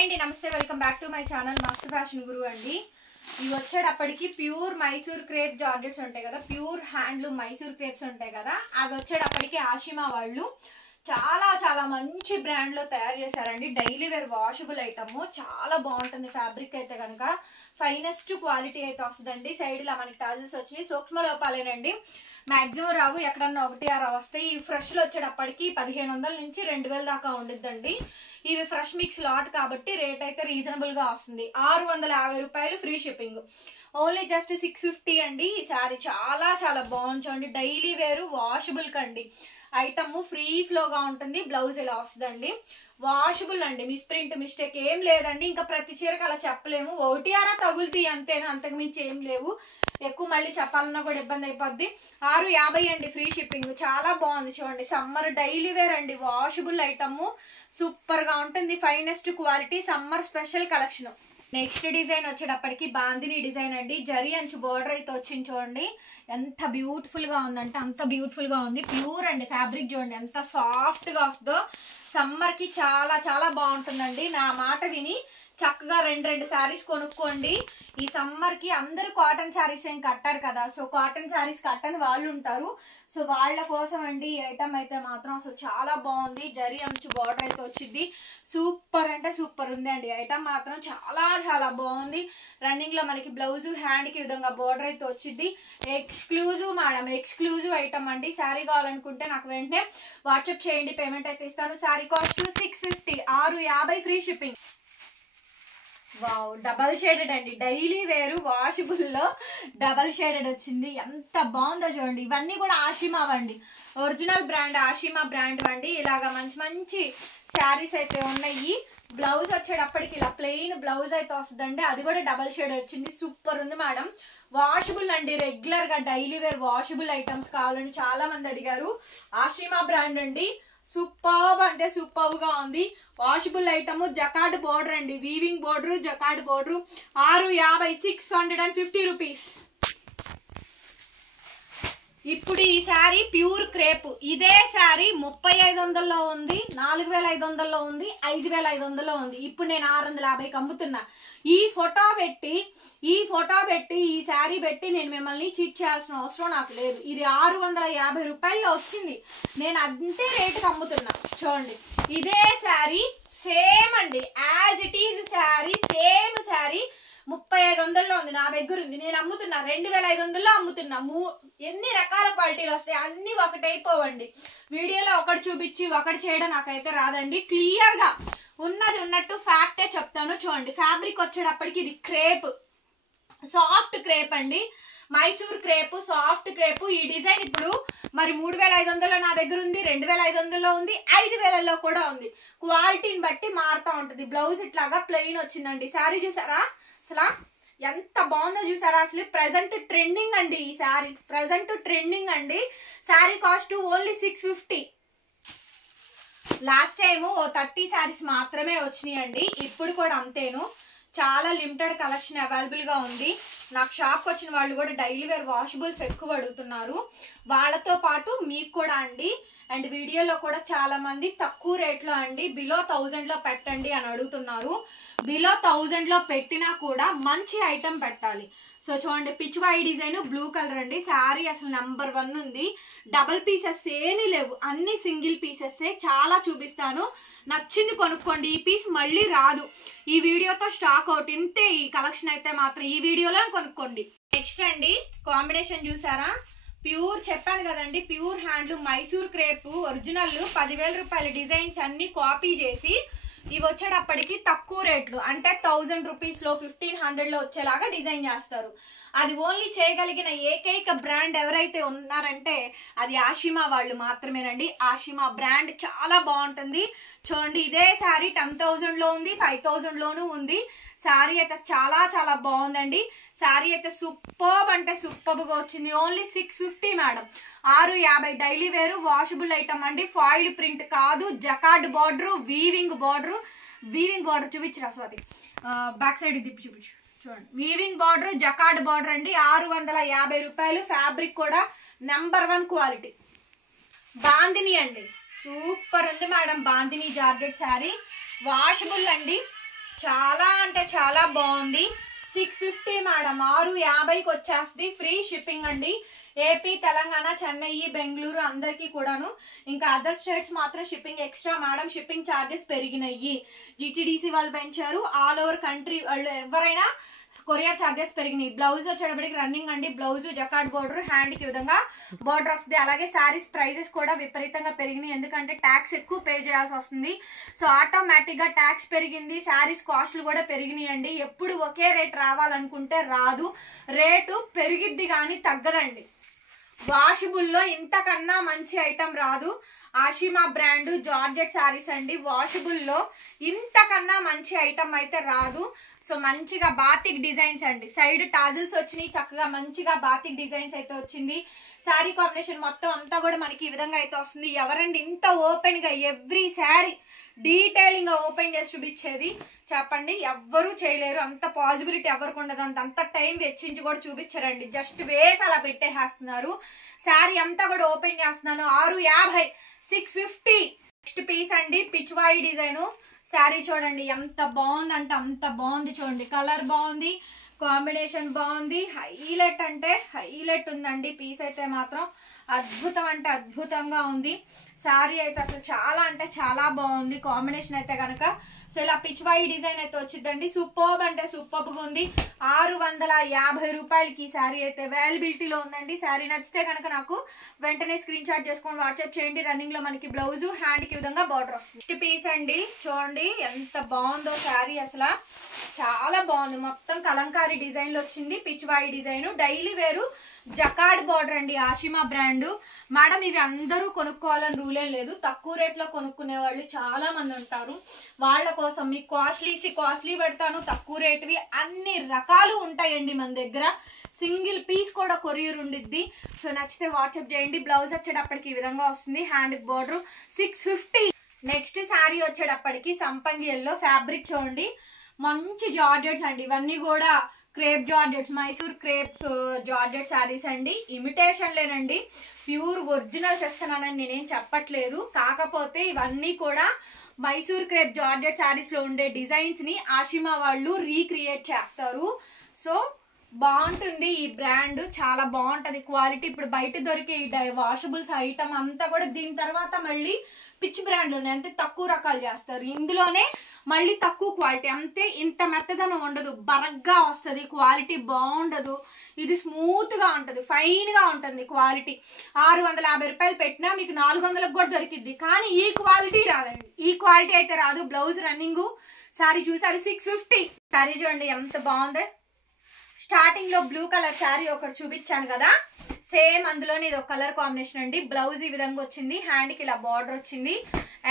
అండి నమస్తే welcome back to my channel మస్త్ ఫ్యాషన్ గురు అండి. ఇవి వచ్చేటప్పటికి ప్యూర్ మైసూర్ క్రేప్ జార్జెట్స్ ఉంటాయి కదా, ప్యూర్ హ్యాండ్లూమ్ మైసూర్ క్రేప్స్ ఉంటాయి కదా, అవి వచ్చేటప్పటికి ఆషిమా వాళ్ళు చాలా చాలా మంచి బ్రాండ్ లో తయారు చేశారండి. డైలీ వేర్ వాషబుల్ ఐటమ్ చాలా బాగుంటుంది. ఫ్యాబ్రిక్ అయితే కనుక ఫైనెస్ట్ క్వాలిటీ అయితే వస్తుందండి. సైడ్ ఇలా మనకి టాజిల్స్ వచ్చినాయి, సూక్ష్మ లోపాలేనండి, మాక్సిమం రావు, ఎక్కడన్నా 1-6 వస్తాయి. ఈ ఫ్రెష్లు వచ్చేటప్పటికి 1500 నుంచి 2000 దాకా ఉండిద్దండి. ఇవి ఫ్రెష్ మిక్స్ లాట్ కాబట్టి రేట్ అయితే రీజనబుల్ గా వస్తుంది. 650 రూపాయలు ఫ్రీ షిప్పింగ్, ఓన్లీ జస్ట్ 650 అండి. ఈ శారీ చాలా చాలా బాగుంది. డైలీ వేరు వాషబుల్ కండి, ఐటమ్ ఫ్రీ ఫ్లోగా ఉంటుంది. బ్లౌజ్ ఇలా వస్తుందండి, వాషబుల్ అండి. మిస్ప్రింట్ మిస్టేక్ ఏం లేదండి. ఇంకా ప్రతి చీరకు అలా చెప్పలేము, 1-6 తగులుతాయి అంతేనా, అంతకు మించి ఏం లేవు. ఎక్కువ మళ్ళీ చెప్పాలన్నా కూడా ఇబ్బంది అయిపోద్ది. 650 అండి ఫ్రీ షిప్పింగ్. చాలా బాగుంది చూడండి, సమ్మర్ డైలీ వేర్ అండి, వాషబుల్ ఐటమ్ సూపర్ గా ఉంటుంది. Finest quality summer special collection. Next design వచ్చేటప్పటికి బాందిని డిజైన్ అండి. జరీ అంచు బోర్డర్ అయితే వచ్చింది చూడండి, ఎంత బ్యూటిఫుల్ గా ఉందంటే అంత బ్యూటిఫుల్ గా ఉంది. ప్యూర్ అండి, ఫ్యాబ్రిక్ చూడండి ఎంత సాఫ్ట్ గా వస్తుందో. సమ్మర్ కి చాలా చాలా బాగుంటుందండి. నా మాట విని చక్కగా 2 శారీస్ కొనుక్కోండి. ఈ సమ్మర్ కి అందరూ కాటన్ శారీస్ ఏం కట్టారు కదా, సో కాటన్ శారీస్ కట్టని వాళ్ళు ఉంటారు, సో వాళ్ళ కోసం అండి ఈ ఐటమ్ అయితే మాత్రం అసలు చాలా బాగుంది. జరీ అంచు బార్డర్ అయితే వచ్చింది, సూపర్ అంటే సూపర్ ఉంది అండి. ఐటమ్ మాత్రం చాలా చాలా బాగుంది. రన్నింగ్ లో మనకి బ్లౌజ్ హ్యాండ్ కి విధంగా బార్డర్ అయితే వచ్చింది. ఎక్స్క్లూజివ్ మేడం, ఎక్స్క్లూజివ్ ఐటమ్ అండి. శారీ కావాలనుకుంటే నాకు వెంటనే వాట్సాప్ చేయండి, పేమెంట్ అయితే ఇస్తాను. Sari cost 650, 650 free shipping. Wow, double shaded అండి, డైలీ వేరు వాషబుల్ లో డబల్ షేడెడ్ వచ్చింది. ఎంత బాగుందో చూడండి. ఇవన్నీ కూడా ఆషిమా అండి, ఒరిజినల్ బ్రాండ్ ఆషిమా బ్రాండ్ అండి. ఇలాగా మంచి మంచి శారీస్ అయితే ఉన్నాయి. బ్లౌజ్ వచ్చేటప్పటికి ఇలా ప్లెయిన్ బ్లౌజ్ అయితే వస్తుందండి, అది కూడా డబల్ షేడ్ వచ్చింది. సూపర్ ఉంది మేడం, వాషబుల్ అండి. రెగ్యులర్ గా డైలీ వేర్ వాషబుల్ ఐటమ్స్ కావాలని చాలా మంది అడిగారు. ఆషిమా బ్రాండ్ అండి, సూపర్బ్ అంటే సూపర్బ్ గా ఉంది. వాషబుల్ ఐటమ్, జకార్డ్ బోర్డర్ అండి, weaving border, jacquard border. 650, 650 rupees. ఇప్పుడు ఈ శారీ ప్యూర్ క్రేప్, ఇదే శారీ 3500లో ఉంది, 4500లో ఉంది, 5500లో ఉంది. ఇప్పుడు నేను 650కి అమ్ముతున్నా. ఈ ఫోటో పెట్టి ఈ శారీ పెట్టి నేను మిమ్మల్ని చీట్ చేయాల్సిన అవసరం నాకు లేదు. ఇది 650 రూపాయల్లో వచ్చింది, నేను అంతే రేటుకి అమ్ముతున్నా. చూడండి, ఇదే శారీ సేమ్ అండి, as it is sari, same sari 3500లో ఉంది, నా దగ్గర ఉంది. నేను అమ్ముతున్నా 2500లో అమ్ముతున్నా. ఎన్ని రకాల క్వాలిటీలు వస్తాయి, అన్ని ఒకటైపోవండి. వీడియోలో ఒకటి చూపించి ఒకటి చేయడం నాకైతే రాదండి. క్లియర్ గా ఉన్నది ఉన్నట్టు ఫ్యాక్టే చెప్తాను. చూడండి, ఫ్యాబ్రిక్ వచ్చేటప్పటికి ఇది క్రేప్, సాఫ్ట్ క్రేప్ అండి, మైసూర్ క్రేప్, సాఫ్ట్ క్రేప్. ఈ డిజైన్ ఇప్పుడు మరి 3500లో నా దగ్గర ఉంది, 2500లో ఉంది, 5000లో కూడా ఉంది. క్వాలిటీని బట్టి మారుతూ ఉంటుంది. బ్లౌజ్ ఇట్లాగా ప్లెయిన్ వచ్చిందండి. శారీ చూసారా అసలు ఎంత బాగుందో చూసారా. అసలు ప్రెసెంట్ ట్రెండింగ్ అండి ఈ శారీ, ప్రెసెంట్ ట్రెండింగ్ అండి. Sari cost only 650. Last time 30 saris మాత్రమే వచ్చినాయి అండి, ఇప్పుడు కూడా అంతేను. చాలా లిమిటెడ్ కలెక్షన్ అవైలబుల్ గా ఉంది. నాకు షాప్కి వచ్చిన వాళ్ళు కూడా డైలీ వేర్ వాషబుల్స్ ఎక్కువ అడుగుతున్నారు. వాళ్ళతో పాటు మీకు కూడా అండి. అండ్ వీడియోలో కూడా చాలా మంది తక్కువ రేట్లో అండి, బిలో 1000లో పెట్టండి అని అడుగుతున్నారు. బిలో 1000లో పెట్టినా కూడా మంచి ఐటమ్ పెట్టాలి. సో చూడండి, పిచ్వాయి డిజైన్, బ్లూ కలర్ అండి. శారీ అసలు నెంబర్ 1 ఉంది. డబల్ పీసెస్ ఏమీ లేవు, అన్ని సింగిల్ పీసెస్. చాలా చూపిస్తాను, నచ్చింది కొనుక్కోండి. ఈ పీస్ మళ్ళీ రాదు, ఈ వీడియోతో స్టాక్ అవుట్. ఇంతే ఈ కలెక్షన్ అయితే మాత్రం ఈ వీడియోలో కొనుక్కోండి. నెక్స్ట్ అండి, కాంబినేషన్ చూసారా, ప్యూర్ చెప్పాను కదండి, pure handloom Mysore crepe original 10,000 రూపాయల డిజైన్స్ అన్ని కాపీ చేసి ఇవి వచ్చేటప్పటికి తక్కువ రేట్లు, అంటే 1000 రూపీస్లో 1500లో వచ్చేలాగా డిజైన్ చేస్తారు. అది ఓన్లీ చేయగలిగిన ఏకైక బ్రాండ్ ఎవరైతే ఉన్నారంటే అది ఆషిమా వాళ్ళు మాత్రమేనండి. ఆషిమా బ్రాండ్ చాలా బాగుంటుంది. చూడండి, ఇదే శారీ 10,000లో ఉంది, 5,000లోనూ ఉంది. శారీ అయితే చాలా చాలా బాగుందండి. శారీ అయితే సూపర్బ్ అంటే సూపర్బ్గా వచ్చింది. Only 650 madam, 650. Daily wear washable item అండి. ఫాయిల్ ప్రింట్ కాదు, జకార్డ్ బార్డర్, వీవింగ్ బార్డర్ చూపించరా స్వాతి, బ్యాక్ సైడ్ తిప్పి చూపించు. చూడండి, వీవింగ్ బార్డర్, జకార్డ్ బార్డర్ అండి. 650 రూపాయలు. ఫ్యాబ్రిక్ కూడా నెంబర్ 1 క్వాలిటీ. బాందిని అండి, సూపర్ ఉంది madam. Bandhani georgette sari washable అండి. చాలా అంటే చాలా బాగుంది. 650 మేడం, 650కి వచ్చేస్తుంది. ఫ్రీ షిప్పింగ్ అండి. ఏపీ, తెలంగాణ, చెన్నై, బెంగళూరు అందరికీ కూడాను. ఇంకా అదర్ స్టేట్స్ మాత్రం shipping extra madam. Shipping charges పెరిగినాయి. జిటిడిసి వాళ్ళు పెంచారు. ఆల్ ఓవర్ కంట్రీ వాళ్ళు ఎవరైనా కొరియర్ ఛార్జెస్ పెరిగినాయి. బ్లౌజ్ వచ్చేటప్పటికి రన్నింగ్ అండి. బ్లౌజ్ జకార్డ్ బోర్డర్, హ్యాండ్ కి విధంగా బోర్డర్ వస్తుంది. అలాగే శారీస్ ప్రైజెస్ కూడా విపరీతంగా పెరిగినాయి. ఎందుకంటే ట్యాక్స్ ఎక్కువ పే చేయాల్సి వస్తుంది. సో ఆటోమేటిక్ గా ట్యాక్స్ పెరిగింది, శారీస్ కాస్ట్లు కూడా పెరిగినాయి అండి. ఎప్పుడు ఒకే రేట్ రావాలనుకుంటే రాదు, రేటు పెరిగిద్ది కానీ తగ్గదండి. వాషబుల్లో ఇంతకన్నా మంచి ఐటమ్ రాదు. ఆషిమా బ్రాండ్ జార్జెట్ శారీస్ అండి. వాషబుల్లో ఇంతకన్నా మంచి ఐటమ్ అయితే రాదు. సో మంచిగా బాతిక్ డిజైన్స్ అండి. సైడ్ టాజిల్స్ వచ్చినాయి, చక్కగా మంచిగా బాతిక్ డిజైన్స్ అయితే వచ్చింది. శారీ కాంబినేషన్ మొత్తం అంతా కూడా మనకి ఈ విధంగా అయితే వస్తుంది. ఎవరండి ఇంత ఓపెన్ గా ఎవ్రీ శారీ డీటెయిలింగ్ గా ఓపెన్ చేసి చూపించేది చెప్పండి? ఎవ్వరూ చేయలేరు. అంత పాసిబిలిటీ ఎవరికి ఉండదు. అంత టైం వెచ్చించి కూడా చూపించారండి. జస్ట్ వేసి అలా పెట్టేసేస్తున్నారు. శారీ అంతా కూడా ఓపెన్ చేస్తున్నాను. 650, 650. నెక్స్ట్ పీస్ అండి, పిచ్వాయి డిజైన్ శారీ. చూడండి ఎంత బాగుందంటే అంత బాగుంది. చూడండి కలర్ బాగుంది, కాంబినేషన్ బాగుంది. హైలైట్ అంటే హైలైట్ ఉందండి. పీస్ అయితే మాత్రం అద్భుతం అంటే అద్భుతంగా ఉంది. శారీ అయితే అసలు చాలా అంటే చాలా బాగుంది. కాంబినేషన్ అయితే కనుక సో ఇలా పిచ్వాయి డిజైన్ అయితే వచ్చిందండి. సూపర్బ్ అంటే సూపర్బ్ గా ఉంది. 650 రూపాయలకి ఈ శారీ అయితే అవైలబిలిటీలో ఉందండి. శారీ నచ్చితే కనుక నాకు వెంటనే స్క్రీన్ షాట్ చేసుకొని వాట్సాప్ చేయండి. రన్నింగ్ లో మనకి బ్లౌజ్, హ్యాండ్ కి విధంగా బార్డర్ వస్తుంది. పీస్ అండి. చూడండి ఎంత బాగుందో శారీ. అసలు చాలా బాగుంది. మొత్తం కలంకారీ డిజైన్ లో వచ్చింది. పిచ్వాయి డిజైన్, డైలీ వేరు జకార్డ్ బార్డర్ అండి. Ashima brand madam. ఇవి అందరూ కొనుక్కోవాలని రూల్ ఏం లేదు. తక్కువ రేట్ లో కొనుక్కునే వాళ్ళు చాలా మంది ఉంటారు. వాళ్ళ కోసం మీకు కాస్ట్లీ పెడతాను. తక్కువ రేటువి అన్ని రకాలు ఉంటాయండి మన దగ్గర. సింగిల్ పీస్ కూడా కొరియర్ ఉండిద్ది. సో నచ్చితే వాట్సాప్ చేయండి. బ్లౌజ్ వచ్చేటప్పటికి ఈ విధంగా వస్తుంది. Hand border 650. నెక్స్ట్ శారీ వచ్చేటప్పటికి సంపంగి ఎల్లో ఫ్యాబ్రిక్. చూడండి మంచి జార్జెట్స్ అండి. ఇవన్నీ కూడా crepe georgettes, Mysore crepe georgette saris అండి. ఇమిటేషన్ లేనండి, ప్యూర్ ఒరిజినల్స్ ఇస్తున్నానని నేనేం చెప్పట్లేదు. కాకపోతే ఇవన్నీ కూడా మైసూర్ క్రేప్ జార్జెట్ శారీస్ లో ఉండే డిజైన్స్ ని ఆషిమా వాళ్ళు రీక్రియేట్ చేస్తారు. సో బాగుంటుంది. ఈ బ్రాండ్ చాలా బాగుంటది. క్వాలిటీ ఇప్పుడు బయట దొరికే ఈ వాషబుల్స్ ఐటమ్ అంతా కూడా దీని తర్వాత మళ్ళీ పిచ్ బ్రాండ్లోనే అంటే తక్కువ రకాలు చేస్తారు. ఇందులోనే మళ్ళీ తక్కువ క్వాలిటీ, అంతే. ఇంత మెత్తదనం ఉండదు, బరగ్గా వస్తుంది. క్వాలిటీ బాగుండదు. ఇది స్మూత్ గా ఉంటుంది, ఫైన్ గా ఉంటుంది. క్వాలిటీ 650 రూపాయలు పెట్టినా మీకు 400లకు కూడా దొరికిద్ది. కానీ ఈ క్వాలిటీ రాదండి. ఈ క్వాలిటీ అయితే రాదు. Blouse running. శారీ చూసారు 650. శారీ చూడండి ఎంత బాగుంది. స్టార్టింగ్ లో బ్లూ కలర్ శారీ ఒకటి చూపించాను కదా, సేమ్ అందులోనే ఇది ఒక కలర్ కాంబినేషన్ అండి. బ్లౌజ్ ఈ విధంగా వచ్చింది. హ్యాండ్ కి ఇలా బార్డర్ వచ్చింది.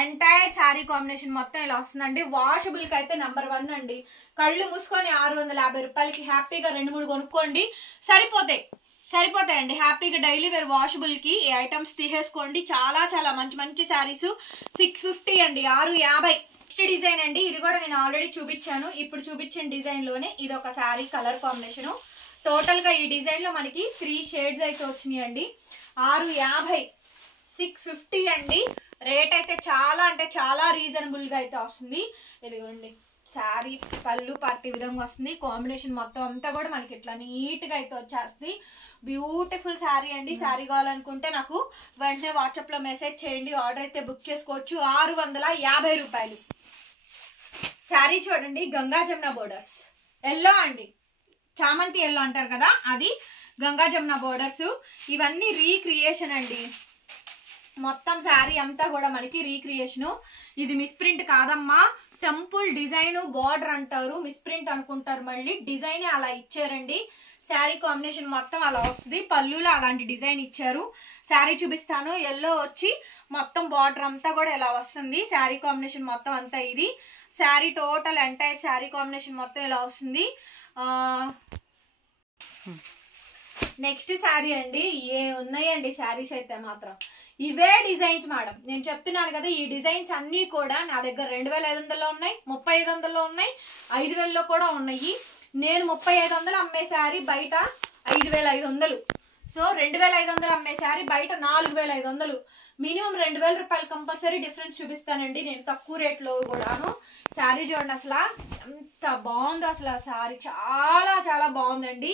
ఎంటైర్ శారీ కాంబినేషన్ మొత్తం ఇలా వస్తుందండి. వాషబుల్ కి అయితే నెంబర్ 1 అండి. కళ్ళు మూసుకొని 650 రూపాయలకి హ్యాపీగా 2-3 కొనుక్కోండి. సరిపోతాయండి. హ్యాపీగా డైలీ వేర్ వాషబుల్ కి ఈ ఐటమ్స్ తీసేసుకోండి. చాలా చాలా మంచి మంచి శారీస్. 650 అండి, 650. నెక్స్ట్ డిజైన్ అండి. ఇది కూడా నేను ఆల్రెడీ చూపించాను. ఇప్పుడు చూపించిన డిజైన్ లోనే ఇది ఒక శారీ కలర్ కాంబినేషన్. టోటల్ గా ఈ డిజైన్ లో మనకి 3 షేడ్స్ అయితే వచ్చినాయి అండి. 650, 650 అండి. రేట్ అయితే చాలా అంటే చాలా రీజనబుల్ గా అయితే వస్తుంది. ఇదిగోండి శారీ పళ్ళు పార్టీ విధంగా వస్తుంది. కాంబినేషన్ మొత్తం అంతా కూడా మనకి ఇట్లా నీట్ గా అయితే వచ్చేస్తుంది. బ్యూటిఫుల్ శారీ అండి. శారీ కావాలనుకుంటే నాకు వెంటనే వాట్సాప్ లో మెసేజ్ చేయండి. ఆర్డర్ అయితే బుక్ చేసుకోవచ్చు. 650 రూపాయలు. శారీ చూడండి గంగా జమున బోర్డర్స్ ఎల్లో అండి. చామంతి ఎల్లో అంటారు కదా, అది గంగా జమున బోర్డర్స్. ఇవన్నీ రీక్రియేషన్ అండి. మొత్తం శారీ అంతా కూడా మనకి రీక్రియేషన్. ఇది మిస్ప్రింట్ కాదమ్మా. టెంపుల్ డిజైన్ బార్డర్ అంటారు, మిస్ప్రింట్ అనుకుంటారు. మళ్ళీ డిజైన్ అలా ఇచ్చారండి. శారీ కాంబినేషన్ మొత్తం అలా వస్తుంది. పళ్ళులో అలాంటి డిజైన్ ఇచ్చారు. శారీ చూపిస్తాను. ఎల్లో వచ్చి మొత్తం బార్డర్ అంతా కూడా ఇలా వస్తుంది. శారీ కాంబినేషన్ మొత్తం అంతా ఇది. Sari total entire sari combination మొత్తం ఇలా వస్తుంది. నెక్స్ట్ శారీ అండి. ఏ ఉన్నాయండి శారీస్ అయితే మాత్రం ఇవే డిజైన్స్ మేడం. నేను చెప్తున్నాను కదా, ఈ డిజైన్స్ అన్ని కూడా నా దగ్గర 2500లో ఉన్నాయి, 3500లో ఉన్నాయి, 5000లో కూడా ఉన్నాయి. నేను 3500 అమ్మే శారీ బయట 5500. సో 2500 అమ్మే శారీ బయట 4500. మినిమం 2000 రూపాయలు కంపల్సరీ డిఫరెన్స్ చూపిస్తానండి నేను తక్కువ రేట్లో కూడాను. శారీ చూడండి అసలు ఎంత బాగుందో, అసలు శారీ చాలా చాలా బాగుందండి.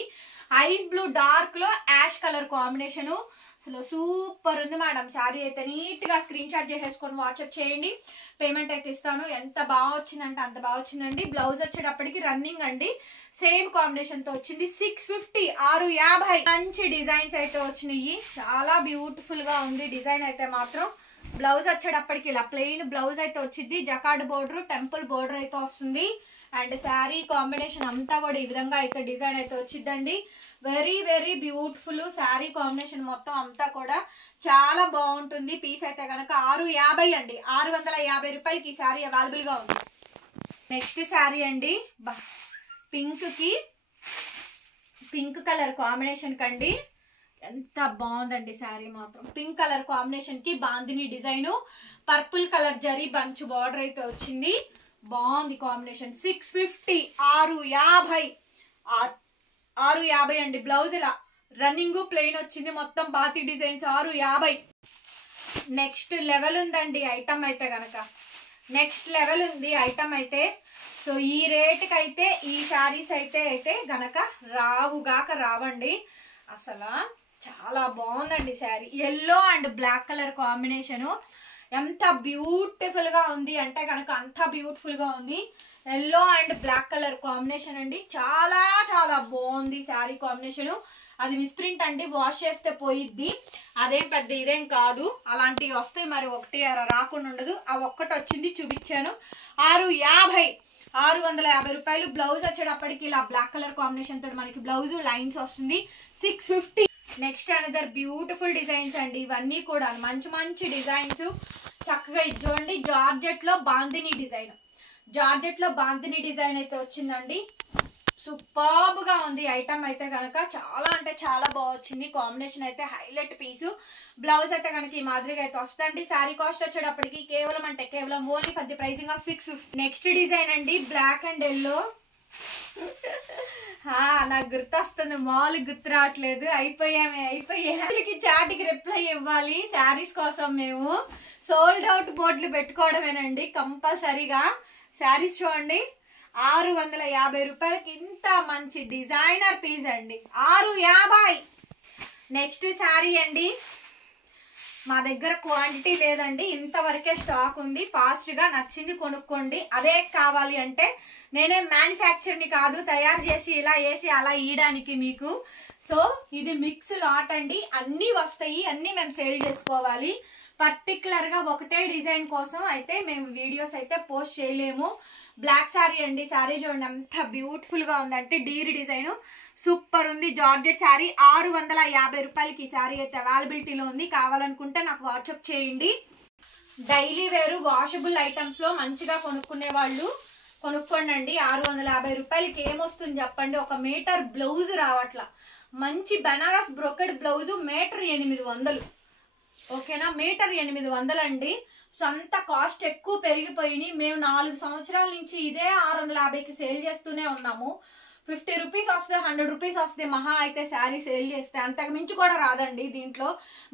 ఐస్ బ్లూ డార్క్ లో యాష్ కలర్ కాంబినేషను, అసలు సూపర్ ఉంది మేడం. శారీ అయితే నీట్ గా స్క్రీన్ షాట్ చేసేసుకొని వాట్సాప్ చేయండి, పేమెంట్ అయితే ఇస్తాను. ఎంత బాగా వచ్చిందంటే అంత బాగా వచ్చిందండి. బ్లౌజ్ వచ్చేటప్పటికి రన్నింగ్ అండి, సేమ్ కాంబినేషన్ తో వచ్చింది. 650 650. మంచి డిజైన్స్ అయితే వచ్చినాయి, చాలా బ్యూటిఫుల్ గా ఉంది డిజైన్ అయితే మాత్రం. బ్లౌజ్ వచ్చేటప్పటికి ఇలా ప్లెయిన్ బ్లౌజ్ అయితే వచ్చింది, జకార్డ్ బోర్డర్ టెంపుల్ బోర్డర్ అయితే వస్తుంది. అండ్ శారీ కాంబినేషన్ అంతా కూడా ఈ విధంగా అయితే డిజైన్ అయితే వచ్చిందండి. Very very beautiful sari combination మొత్తం అంతా కూడా చాలా బాగుంటుంది. పీస్ అయితే కనుక 650 అండి, 650 రూపాయలకి ఈ శారీ అవైలబుల్ గా ఉంది. నెక్స్ట్ శారీ అండి, పింక్ కలర్ కాంబినేషన్ కండి, ఎంత బాగుందండి శారీ మాత్రం. పింక్ కలర్ కాంబినేషన్ కి bandhani design, purple colour zari bunch border అయితే వచ్చింది. బాగుంది కాంబినేషన్. 650 650 అండి. బ్లౌజ్ ఇలా రన్నింగ్ ప్లెయిన్ వచ్చింది, మొత్తం బాతి డిజైన్స్ 650. నెక్స్ట్ లెవెల్ ఉందండి ఐటమ్ అయితే గనక, నెక్స్ట్ లెవెల్ ఉంది ఐటమ్ అయితే. సో ఈ రేటుకి అయితే ఈ శారీస్ అయితే గనక రావండి. అసలు చాలా బాగుందండి sari. Yellow and black colour combination ఎంత బ్యూటిఫుల్ గా ఉంది అంటే కనుక అంత బ్యూటిఫుల్ గా ఉంది. Yellow and black colour combination అండి, చాలా చాలా బాగుంది శారీ కాంబినేషన్. అది మిస్ప్రింట్ అండి, వాష్ చేస్తే పోయిద్ది, అదేం పెద్ద ఇదేం కాదు. అలాంటివి వస్తాయి మరి, ఒకటి రాకుండా ఉండదు. ఆ ఒక్కటి వచ్చింది చూపించాను. 650 రూపాయలు. బ్లౌజ్ వచ్చేటప్పటికి ఇలా బ్లాక్ కలర్ కాంబినేషన్ తోటి మనకి బ్లౌజ్ లైన్స్ వస్తుంది. 650. నెక్స్ట్ అనదర్ బ్యూటిఫుల్ డిజైన్స్ అండి, ఇవన్నీ కూడా మంచి మంచి డిజైన్స్. చక్కగా ఇది చూడండి, జార్జెట్ లో బాందిని డిజైన్, జార్జెట్ లో బాందిని డిజైన్ అయితే వచ్చిందండి. సూపర్బ్ గా ఉంది ఐటమ్ అయితే కనుక, చాలా అంటే చాలా బాగా వచ్చింది. కాంబినేషన్ అయితే హైలైట్ పీసు. బ్లౌజ్ అయితే కనుక ఈ మాదిరిగా అయితే వస్తుంది. శారీ కాస్ట్ వచ్చేటప్పటికి కేవలం only for the pricing of 650. Next design అండి, బ్లాక్ అండ్ ఎల్లో. నాకు గుర్తొస్తుంది, మాల్ గుర్తు రావట్లేదు. అయిపోయాకి చాటికి రిప్లై ఇవ్వాలి. శారీస్ కోసం మేము సోల్డ్ అవుట్ బోర్డులు పెట్టుకోవడమేనండి కంపల్సరీగా. శారీస్ చూడండి, 650 రూపాయలకి ఇంత మంచి డిజైనర్ పీస్ అండి, 650. నెక్స్ట్ శారీ అండి, మా దగ్గర క్వాంటిటీ లేదండి, ఇంతవరకే స్టాక్ ఉంది. ఫాస్ట్ గా నచ్చింది కొనుక్కోండి. అదే కావాలి అంటే నేనే మ్యానుఫ్యాక్చర్ని కాదు, తయారు చేసి ఇలా వేసి అలా ఇయడానికి మీకు. సో ఇది మిక్స్ లాట్ అండి, అన్నీ వస్తాయి, అన్నీ మేము సేల్ చేసుకోవాలి. పర్టికులర్ గా ఒకటే డిజైన్ కోసం అయితే మేము వీడియోస్ అయితే పోస్ట్ చేయలేము. బ్లాక్ శారీ అండి, శారీ చూడండి ఎంత బ్యూటిఫుల్ గా ఉందంటే, డీర్ డిజైన్ సూపర్ ఉంది. జార్జెట్ శారీ 650 రూపాయలకి ఈ శారీ అయితే అవైలబిలిటీలో ఉంది. కావాలనుకుంటే నాకు వాట్సాప్ చేయండి. డైలీ వేరు వాషబుల్ ఐటమ్స్ లో మంచిగా కొనుక్కునే వాళ్ళు కొనుక్కోండి. 650 రూపాయలకి ఏమొస్తుంది చెప్పండి, ఒక మీటర్ బ్లౌజ్ రావట్లా. మంచి బనారస్ బ్రోకెడ్ బ్లౌజ్ మీటర్ 800. ఓకేనా, మీటర్ 800 అండి. సో అంత కాస్ట్ ఎక్కువ పెరిగిపోయినాయి. మేము 4 సంవత్సరాల నుంచి ఇదే 650కి సేల్ చేస్తూనే ఉన్నాము. 50 రూపీస్ వస్తే 100 రూపీస్ వస్తే మహా అయితే శారీ సేల్ చేస్తే, అంతకు మించి కూడా రాదండి. దీంట్లో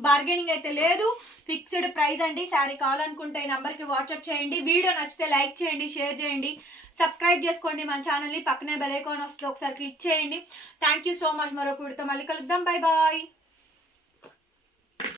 బార్గెనింగ్ అయితే లేదు, ఫిక్స్డ్ ప్రైస్ అండి. శారీ కావాలనుకుంటే ఈ నంబర్కి వాట్సాప్ చేయండి. వీడియో నచ్చితే లైక్ చేయండి, షేర్ చేయండి, సబ్స్క్రైబ్ చేసుకోండి మన ఛానల్ని. పక్కనే బెల్ ఐకాన్ వస్తుంది, ఒకసారి క్లిక్ చేయండి. Thank you so much. మరొక వీడియోతో మళ్ళీ కలుద్దాం. Bye bye.